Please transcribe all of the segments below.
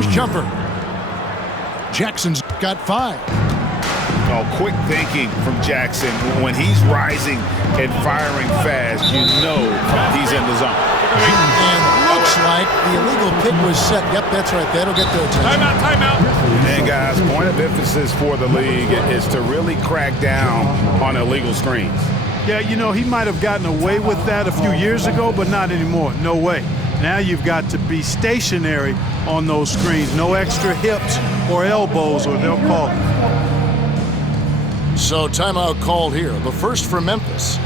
Jumper. Jackson's got 5. Oh, quick thinking from Jackson. When he's rising and firing fast, you know he's in the zone. And looks like the illegal pick was set. Yep, that's right. That'll get their attention. Timeout. And guys, point of emphasis for the league is to really crack down on illegal screens. Yeah, you know, he might have gotten away with that a few years ago, but not anymore. No way. Now you've got to be stationary on those screens. No extra hips or elbows, or they'll call it. So timeout called here. The first for Memphis.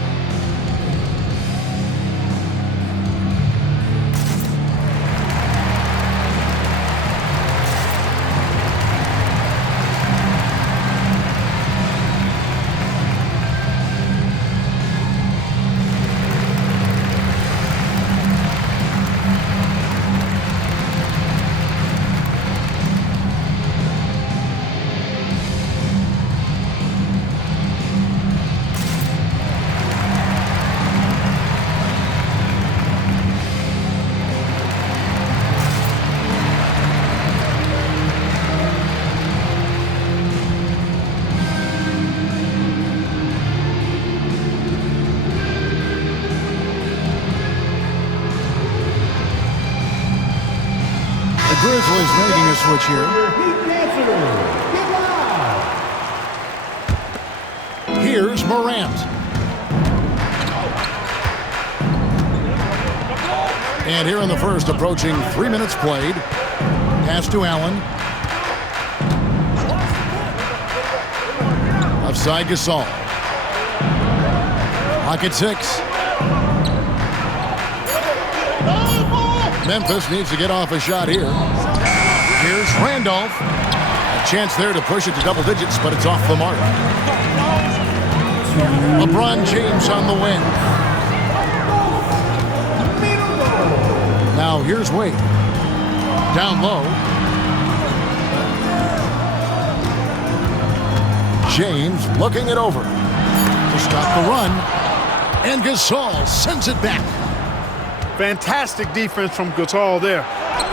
Grizzlies making a switch here. Here's Morant. And here in the first, approaching 3 minutes played. Pass to Allen. Offside Gasol. Pocket 6. Memphis needs to get off a shot here. Here's Randolph. A chance there to push it to double digits, but it's off the mark. LeBron James on the wing. Now here's Wade. Down low. James looking it over. To stop the run. And Gasol sends it back. Fantastic defense from Gasol there.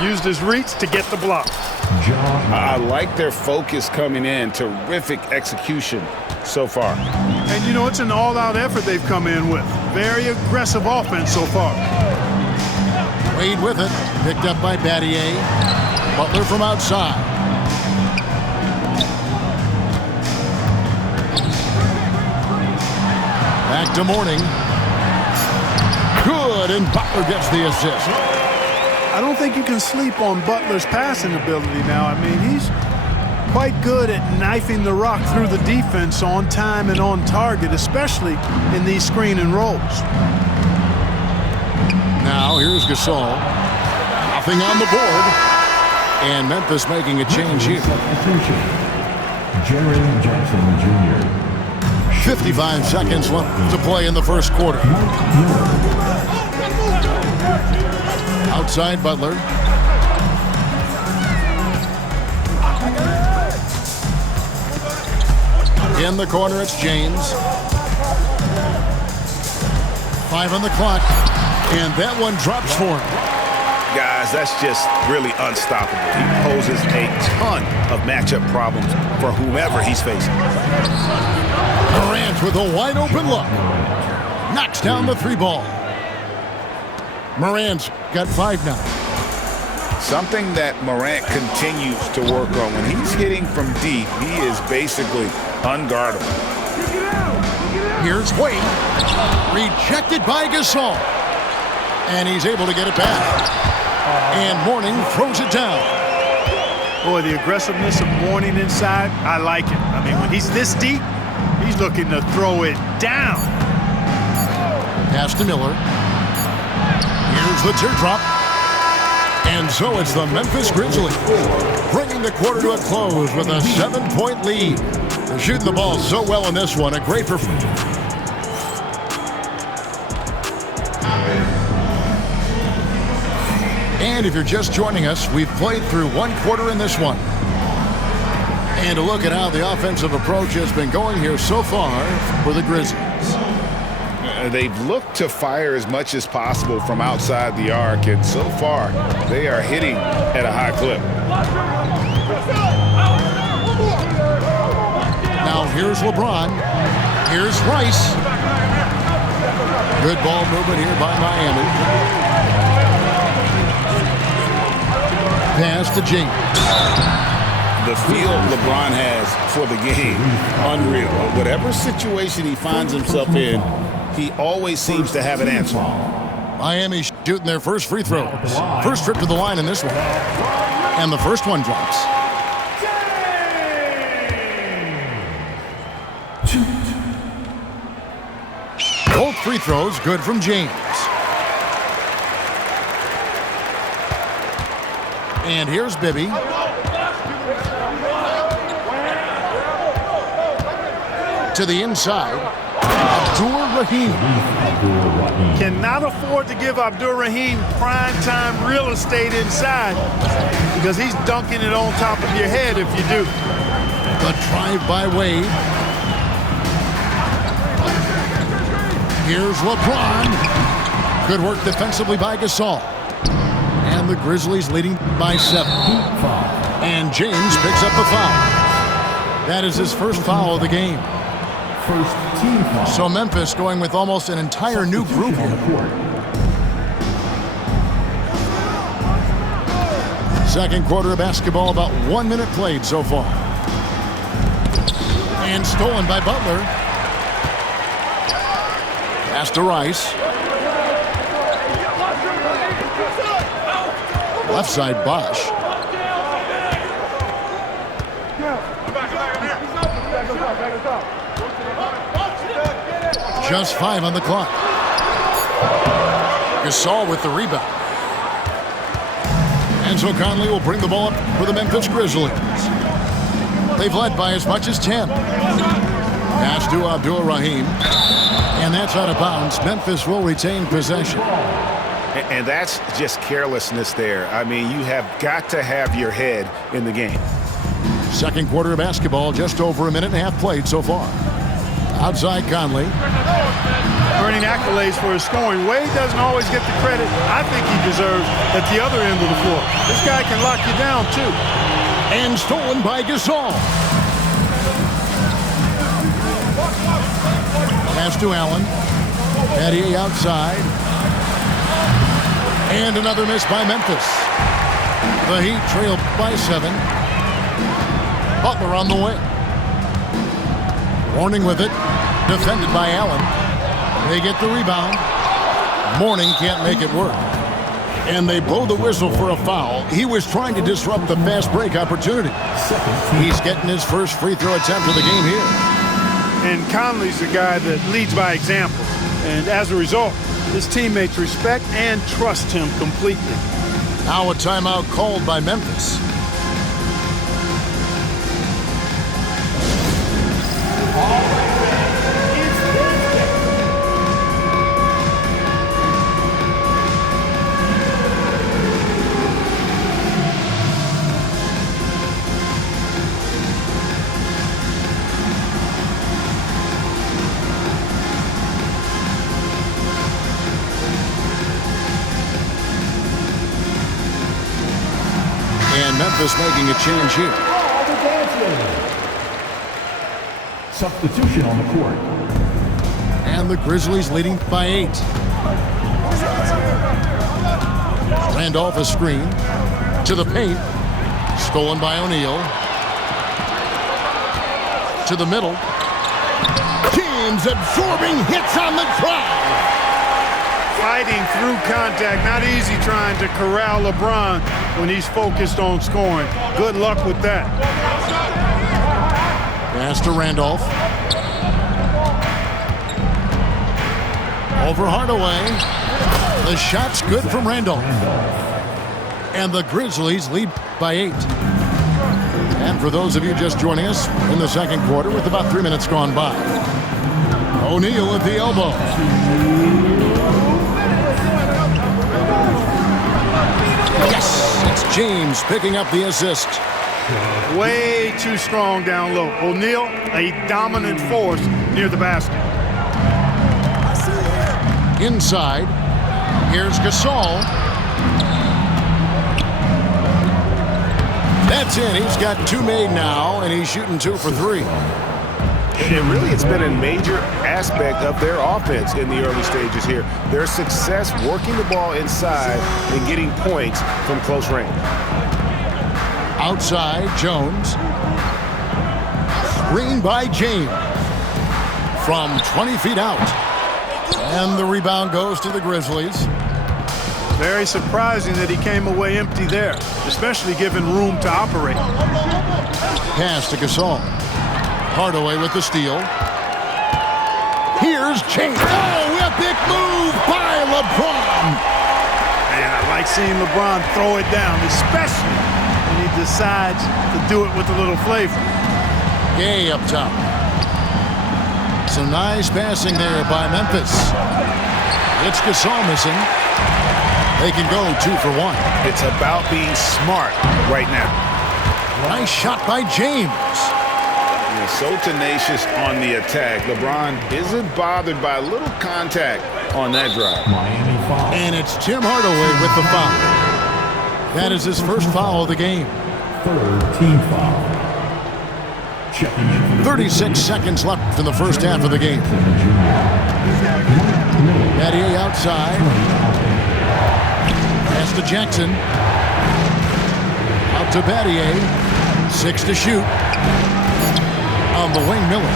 Used his reach to get the block. I like their focus coming in. Terrific execution so far. And, you know, it's an all-out effort they've come in with. Very aggressive offense so far. Wade with it. Picked up by Battier. Butler from outside. Back to Mourning. Good, and Butler gets the assist. I don't think you can sleep on Butler's passing ability now. I mean, he's quite good at knifing the rock through the defense on time and on target, especially in these screen and rolls. Now here's Gasol. Nothing on the board. And Memphis making a change here. Jaren Jackson Jr. 55 seconds left to play in the first quarter. Outside Butler. In the corner, it's James. 5 on the clock. And that one drops for him. Guys, that's just really unstoppable. He poses a ton of matchup problems for whomever he's facing. Morant with a wide open look. Knocks down the 3 ball. Morant's got 5 now. Something that Morant continues to work on. When he's hitting from deep, he is basically unguardable. Here's Wade. Rejected by Gasol. And he's able to get it back. And Mourning throws it down. Boy, the aggressiveness of Mourning inside, I like it. I mean, when he's this deep, he's looking to throw it down. Pass to Miller. Here's the teardrop. And so it's the Memphis Grizzlies bringing the quarter to a close with a 7-point lead. They're shooting the ball so well in this one. A great performance. And if you're just joining us, we've played through 1 quarter in this one. And a look at how the offensive approach has been going here so far for the Grizzlies. They've looked to fire as much as possible from outside the arc, and so far they are hitting at a high clip. Now here's LeBron. Here's Rice. Good ball movement here by Miami. Pass to James. The feel LeBron has for the game, unreal. Whatever situation he finds himself in, he always seems to have an answer. Miami shooting their first free throws. First trip to the line in this one. And the first one drops. Both free throws good from James. And here's Bibby. To the inside. Abdur-Rahim. Cannot afford to give Abdur-Rahim prime-time real estate inside because he's dunking it on top of your head if you do. The drive by Wade. Here's LeBron. Good work defensively by Gasol. And the Grizzlies leading by 7. And James picks up the foul. That is his first foul of the game. First team foul. So Memphis going with almost an entire new group here. Second quarter of basketball, about 1 minute played so far. And stolen by Butler. Pass to Rice. Left side Bosch. Just 5 on the clock. Gasol with the rebound. Enzo Conley will bring the ball up for the Memphis Grizzlies. They've led by as much as 10. Pass to Abdur-Rahim. And that's out of bounds. Memphis will retain possession. And that's just carelessness there. I mean, you have got to have your head in the game. Second quarter of basketball, just over a minute and a half played so far. Outside Conley. Earning accolades for his scoring. Wade doesn't always get the credit I think he deserves at the other end of the floor. This guy can lock you down, too. And stolen by Gasol. Pass to Allen. Eddie outside. And another miss by Memphis. The Heat trail by 7. Butler on the way. Warning with it. Defended by Allen. They get the rebound. Mourning can't make it work. And they blow the whistle for a foul. He was trying to disrupt the fast break opportunity. He's getting his first free throw attempt of the game here. And Conley's the guy that leads by example. And as a result, his teammates respect and trust him completely. Now a timeout called by Memphis. Memphis making a change here. Substitution on the court. And the Grizzlies leading by 8. Randolph a screen to the paint. Stolen by O'Neal. To the middle. James absorbing hits on the drive. Fighting through contact. Not easy trying to corral LeBron when he's focused on scoring. Good luck with that. Pass to Randolph. Over Hardaway. The shot's good from Randolph. And the Grizzlies lead by 8. And for those of you just joining us in the second quarter with about 3 minutes gone by. O'Neal at the elbow. Yes, it's James picking up the assist. Way too strong down low. O'Neal, a dominant force near the basket. Inside. Here's Gasol. That's in. He's got 2 made now, and he's shooting 2 for 3. And really, it's been a major aspect of their offense in the early stages here. Their success working the ball inside and getting points from close range. Outside, Jones. Screen by James. From 20 feet out. And the rebound goes to the Grizzlies. Very surprising that he came away empty there, especially given room to operate. Pass to Gasol. Hardaway with the steal. Here's James. Oh, a big move by LeBron. And I like seeing LeBron throw it down, especially when he decides to do it with a little flavor. Gay up top. Some nice passing there by Memphis. It's Gasol missing. They can go 2 for 1. It's about being smart right now. Nice shot by James. So tenacious on the attack. LeBron isn't bothered by a little contact on that drive. Miami foul. And it's Tim Hardaway with the foul. That is his first foul of the game. Third team foul. Checking in. 36 seconds left in the first half of the game. Battier outside. Pass to Jackson. Out to Battier. 6 to shoot. On the wing, Miller.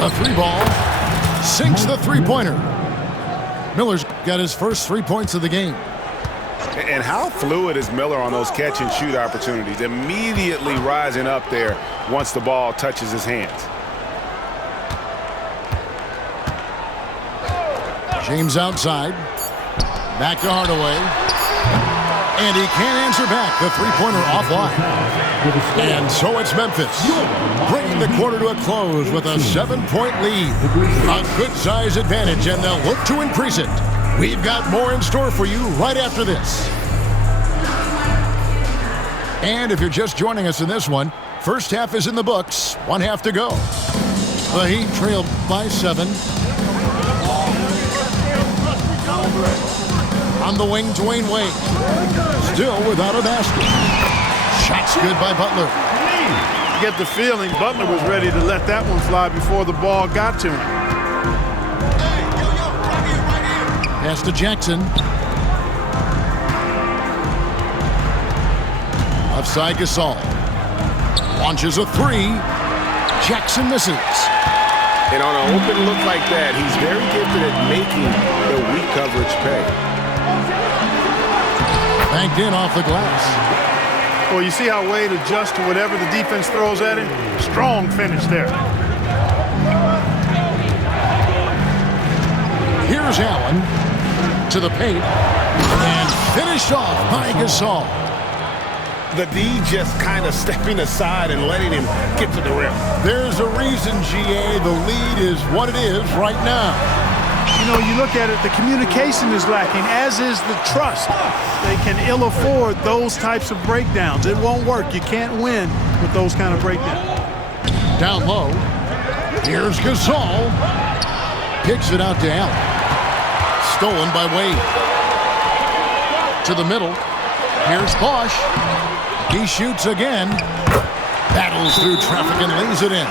The 3 ball. Sinks the 3-pointer. Miller's got his first 3 points of the game. And how fluid is Miller on those catch and shoot opportunities? Immediately rising up there once the ball touches his hands. James outside. Back to Hardaway. And he can't answer back. The 3-pointer offline. And so it's Memphis, bringing the quarter to a close with a 7-point lead. A good size advantage, and they'll look to increase it. We've got more in store for you right after this. And if you're just joining us in this one, first half is in the books. 1 half to go. The Heat trail by 7. On the wing, Dwayne Wade. Still without a basket. Shots good by Butler. You get the feeling Butler was ready to let that one fly before the ball got to him. Pass to Jackson. Offside Gasol. Launches a 3. Jackson misses. And on an open look like that, he's very gifted at making the weak coverage pay. Banked in off the glass. Well, you see how Wade adjusts to whatever the defense throws at him? Strong finish there. Here's Allen to the paint. And finished off by Gasol. The D just kind of stepping aside and letting him get to the rim. There's a reason, GA, the lead is what it is right now. You know, you look at it, the communication is lacking, as is the trust. They can ill afford those types of breakdowns. It won't work. You can't win with those kind of breakdowns. Down low. Here's Gasol. Kicks it out to Allen. Stolen by Wade. To the middle. Here's Bosch. He shoots again. Battles through traffic and lays it in.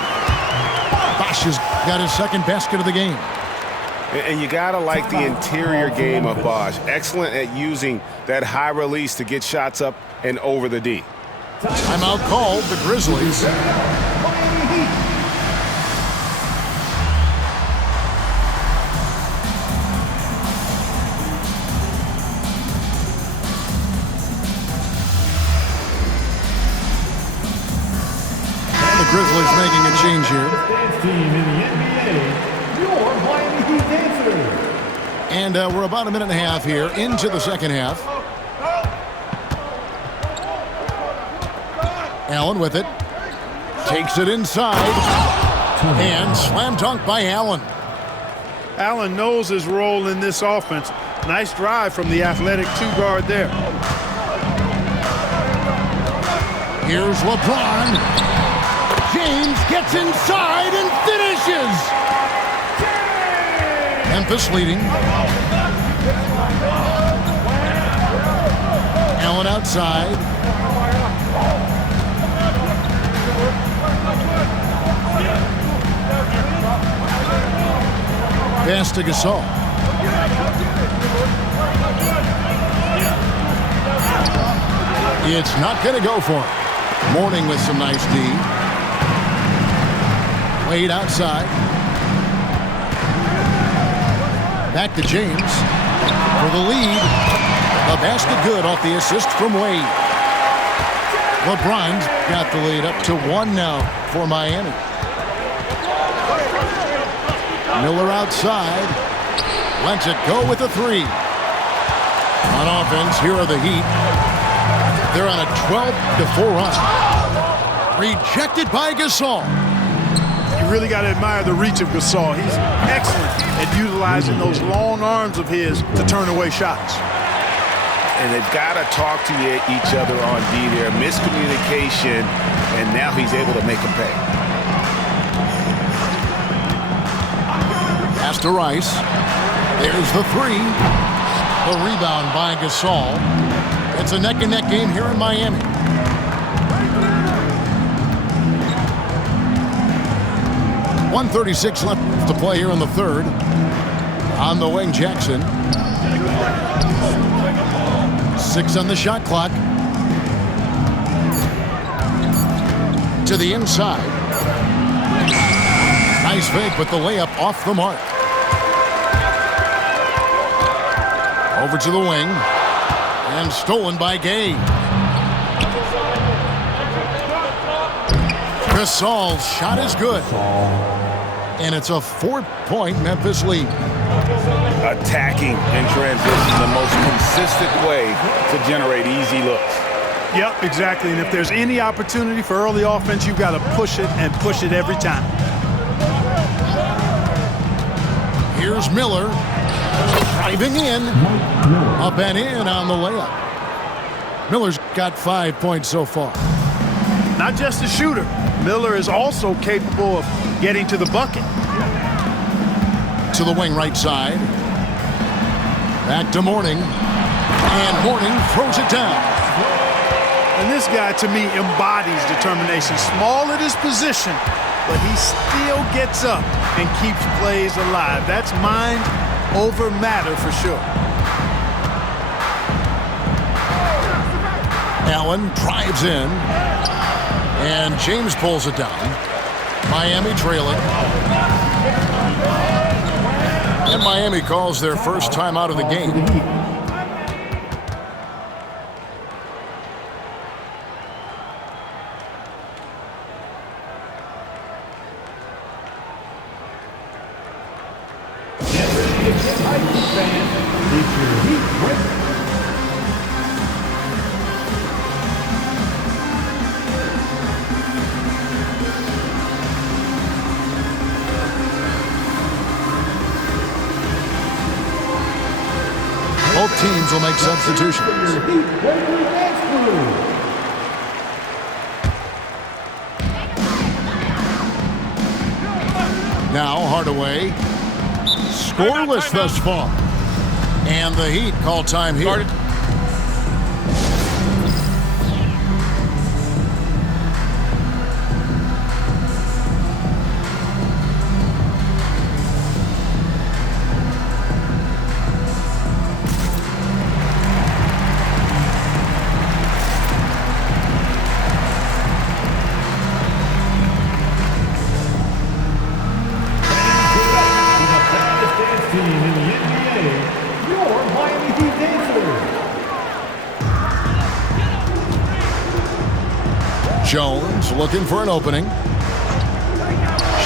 Bosch has got his second basket of the game. And you got to like the interior game of Bosch. Excellent at using that high release to get shots up and over the D. Timeout called, the Grizzlies. And the Grizzlies making a change here. Dance team in the NBA, your Miami Heat dancers. And we're about a minute and a half here into the second half. Allen with it. Takes it inside. And slam dunk by Allen. Allen knows his role in this offense. Nice drive from the athletic 2-guard there. Here's LeBron. James gets inside and finishes. Memphis leading. Allen outside. Pass to Gasol. It's not going to go for him. Mourning with some nice D. Wade outside. Back to James for the lead. A basket good off the assist from Wade. LeBron's got the lead up to 1 now for Miami. Miller outside. Lets it go with a 3. On offense, here are the Heat. They're on a 12-4 run. Rejected by Gasol. You really got to admire the reach of Gasol. He's excellent at utilizing those long arms of his to turn away shots. And they've got to talk to each other on D there. Miscommunication, and now he's able to make them pay. Pass to Rice. There's the 3. The rebound by Gasol. It's a neck-and-neck game here in Miami. .136 left to play here in the third. On the wing, Jackson. 6 on the shot clock. To the inside. Nice fake, but the layup off the mark. Over to the wing. And stolen by Gay. Gasol's shot is good. And it's a 4-point Memphis lead. Attacking in transition, the most consistent way to generate easy looks. Yep, exactly. And if there's any opportunity for early offense, you've got to push it and push it every time. Here's Miller. Driving in. Up and in on the layup. Miller's got 5 points so far. Not just a shooter. Miller is also capable of getting to the bucket. To the wing right side. Back to Mourning. And Mourning throws it down. And this guy, to me, embodies determination. Small at his position, but he still gets up and keeps plays alive. That's mind over matter for sure. Allen drives in. And James pulls it down. Miami trailing. And Miami calls their first time out of the game. Both teams will make substitutions. Now Hardaway, scoreless thus far. And the Heat call time here. Jones looking for an opening.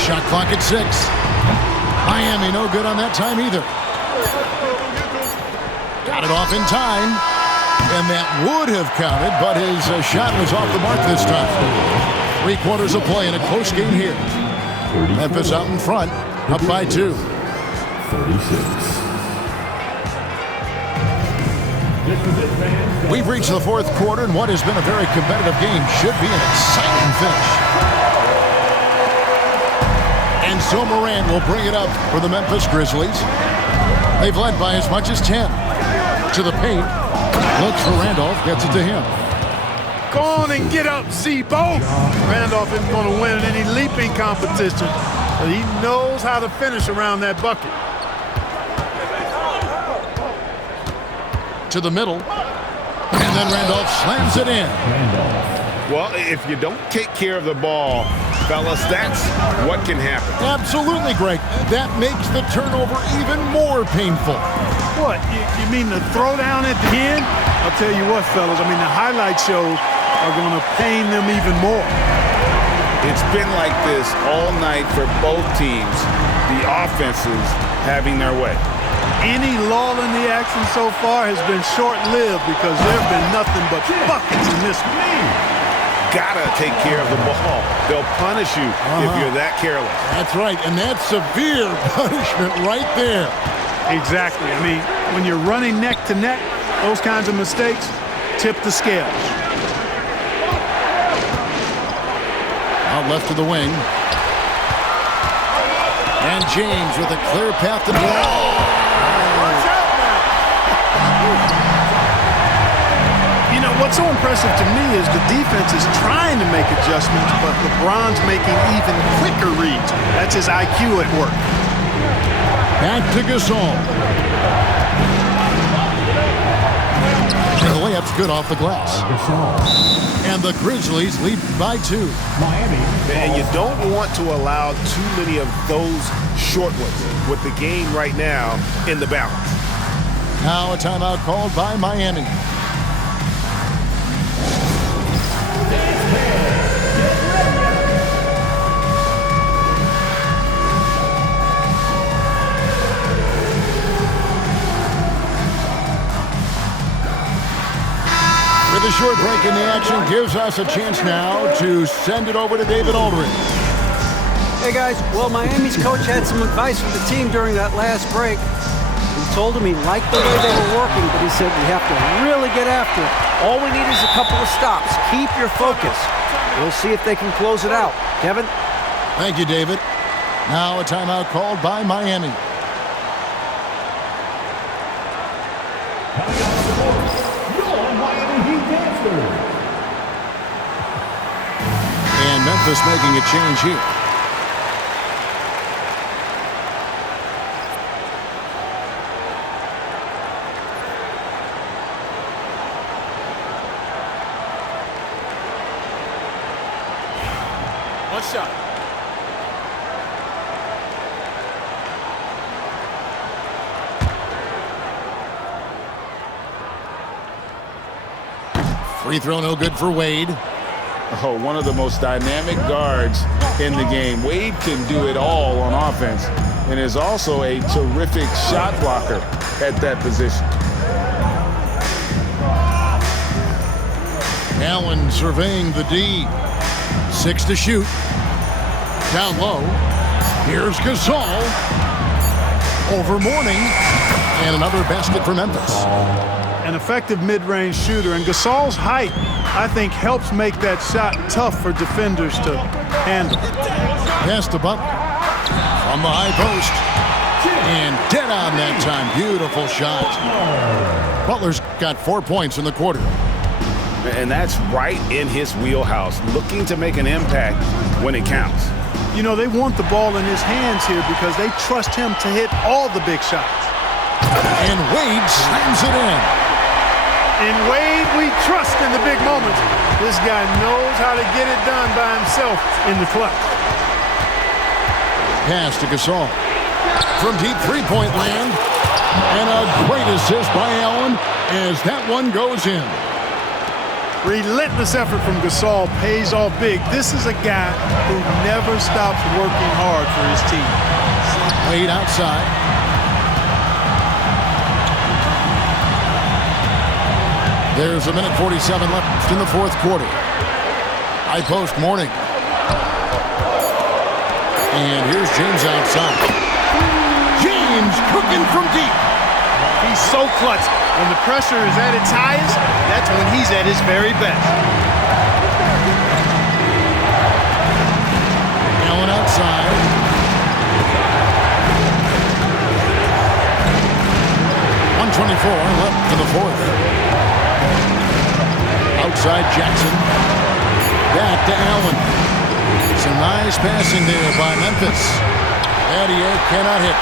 Shot clock at 6. Miami no good on that time either. Got it off in time. And that would have counted, but his shot was off the mark this time. 3 quarters of play in a close game here. Memphis out in front, up by 2. 36. We've reached the 4th quarter, and what has been a very competitive game should be an exciting finish. And so Morant will bring it up for the Memphis Grizzlies. They've led by as much as 10. To the paint. Looks for Randolph. Gets it to him. Go on and get up, Z-Bo. Randolph isn't going to win any leaping competition, but he knows how to finish around that bucket. To the middle. And then Randolph slams it in. Well, if you don't take care of the ball, fellas, that's what can happen. Absolutely, Greg. That makes the turnover even more painful. What, you mean the throwdown at the end? I'll tell you what, fellas, I mean, the highlight shows are going to pain them even more. It's been like this all night for both teams, the offenses having their way. Any lull in the action so far has been short-lived because there have been nothing but buckets in this one. Gotta take care of the ball. They'll punish you if you're that careless. That's right, and that's severe punishment right there. Exactly. I mean, when you're running neck to neck, those kinds of mistakes tip the scales. Out left to the wing. And James with a clear path to the ball. You know, what's so impressive to me is the defense is trying to make adjustments, but LeBron's making even quicker reads. That's his IQ at work. Back to Gasol. And the layup's good off the glass. And the Grizzlies lead by 2. And you don't want to allow too many of those short ones with the game right now in the balance. Now a timeout called by Miami. The short break in the action gives us a chance now to send it over to David Aldridge. Hey guys, well, Miami's coach had some advice for the team during that last break. He told them he liked the way they were working, but he said we have to really get after it. All we need is a couple of stops. Keep your focus. We'll see if they can close it out. Kevin? Thank you, David. Now a timeout called by Miami. And Memphis making a change here. One shot. Free throw no good for Wade. Oh, one of the most dynamic guards in the game. Wade can do it all on offense and is also a terrific shot blocker at that position. Allen surveying the D. 6 to shoot. Down low. Here's Gasol. Over Mourning. And another basket for Memphis. An effective mid-range shooter, and Gasol's height, I think, helps make that shot tough for defenders to handle. Pass to Butler. From the high post. And dead on that time. Beautiful shot. Butler's got 4 points in the quarter. And that's right in his wheelhouse, looking to make an impact when it counts. You know, they want the ball in his hands here because they trust him to hit all the big shots. And Wade slams it in. In Wade, we trust in the big moments. This guy knows how to get it done by himself in the clutch. Pass to Gasol. From deep three-point land. And a great assist by Allen as that one goes in. Relentless effort from Gasol pays off big. This is a guy who never stops working hard for his team. Wade outside. There's a minute 47 left in the fourth quarter. High post Mourning. And here's James outside. James cooking from deep. He's so clutch. When the pressure is at its highest, that's when he's at his very best. Allen outside. 1:24 left in the fourth. Outside Jackson. Back to Allen. Some nice passing there by Memphis. Battier cannot hit.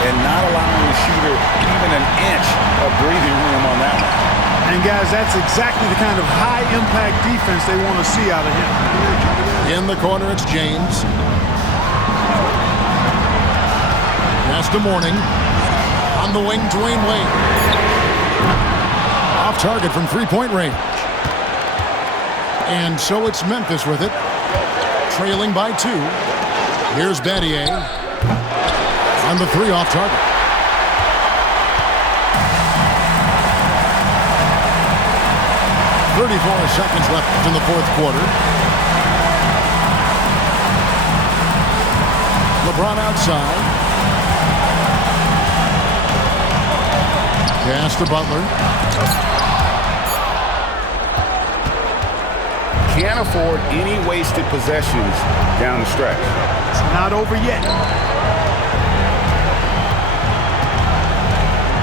And not allowing the shooter even an inch of breathing room on that one. And guys, that's exactly the kind of high-impact defense they want to see out of him. In the corner, it's James. Pass to Mourning. On the wing, Dwayne Wade. Off target from three-point range. And so it's Memphis with it. Trailing by 2. Here's Battier. On the 3 off target. .34 seconds left in the fourth quarter. LeBron outside. Pass to Butler. Can't afford any wasted possessions down the stretch. It's not over yet.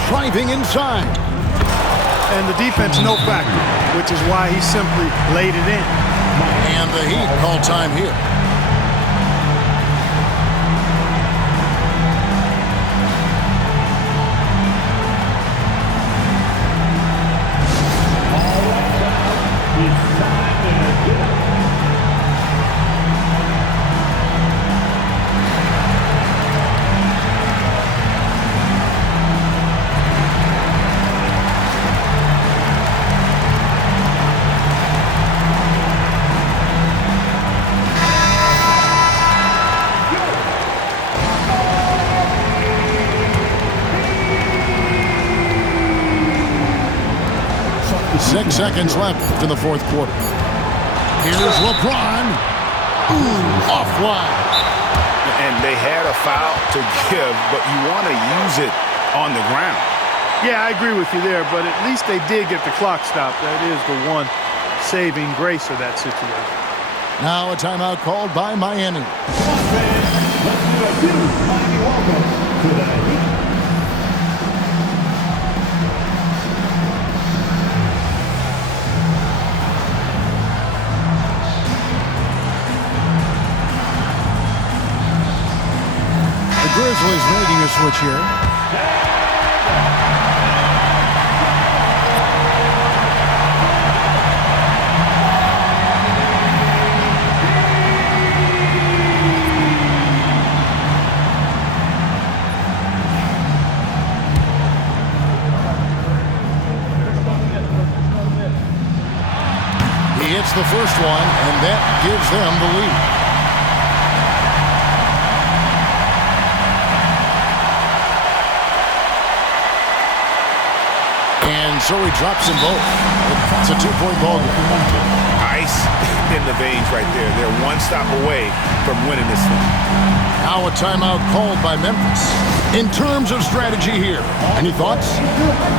Driving inside. And the defense no factor, which is why he simply laid it in. And the Heat call time here. Six seconds left in the fourth quarter. Here's LeBron. Ooh, offline. And they had a foul to give, but you want to use it on the ground. Yeah, I agree with you there, but at least they did get the clock stopped. That is the one saving grace of that situation. Now a timeout called by Miami. Grizzlies making a switch here. He hits the first one, and that gives them the lead. And so he drops them both. It's a 2-point ball game. Ice in the veins right there. They're one stop away from winning this thing. Now a timeout called by Memphis. In terms of strategy here, any thoughts?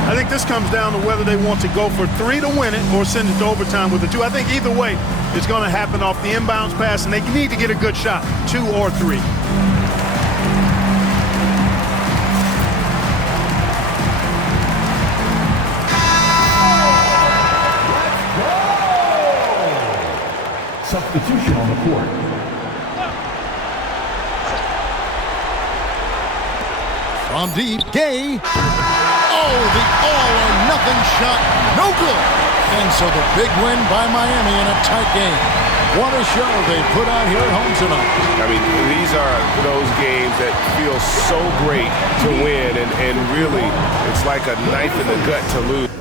I think this comes down to whether they want to go for 3 to win it or send it to overtime with a 2. I think either way, it's going to happen off the inbounds pass, and they need to get a good shot, 2 or 3. Substitution on the court. From deep, Gay. Oh, the all-or-nothing shot. No good. And so the big win by Miami in a tight game. What a show they put out here at home tonight. I mean, these are those games that feel so great to win, and really, it's like a knife in the gut to lose.